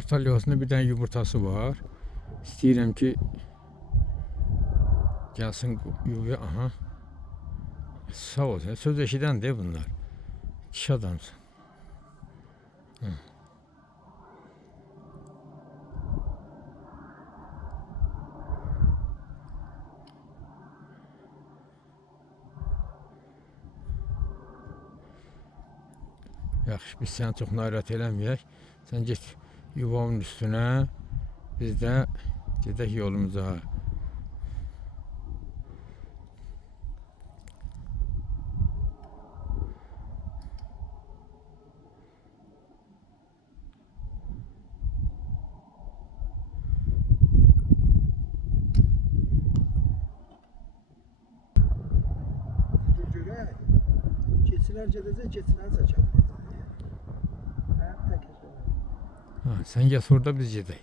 Kartal yuvasında bir tane yumurtası var. İstəyirəm ki gelsin yuvaya. Aha. Sağ ol. Sen söz eşiden de bunlar. Kişi adamsın. Hı. Yaxşı, biz səni çox narahat eləməyək. Sən get yuvamın üstünə, biz də gedək yolumuza. Keçilər gedəcək, keçilər çəkəcək. Həyat təkəs olur. Ha, sen gel orada biz gedək.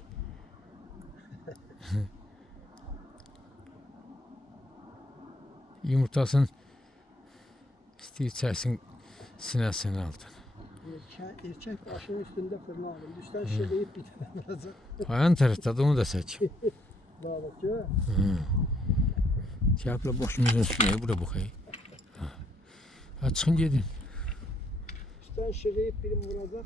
Yumurtasını istəyir çəksin sinəsinin altına. Erkek başının üstünde fırına alın. Üstten şişeleyip bir tane vuracak. Ayağın tarafta da onu da seç. Daha bak ya. Şey yapla boşumuzun üstüne bura bakayım. Ha, çıkın gidin. Üstten şişeleyip birim vuracak.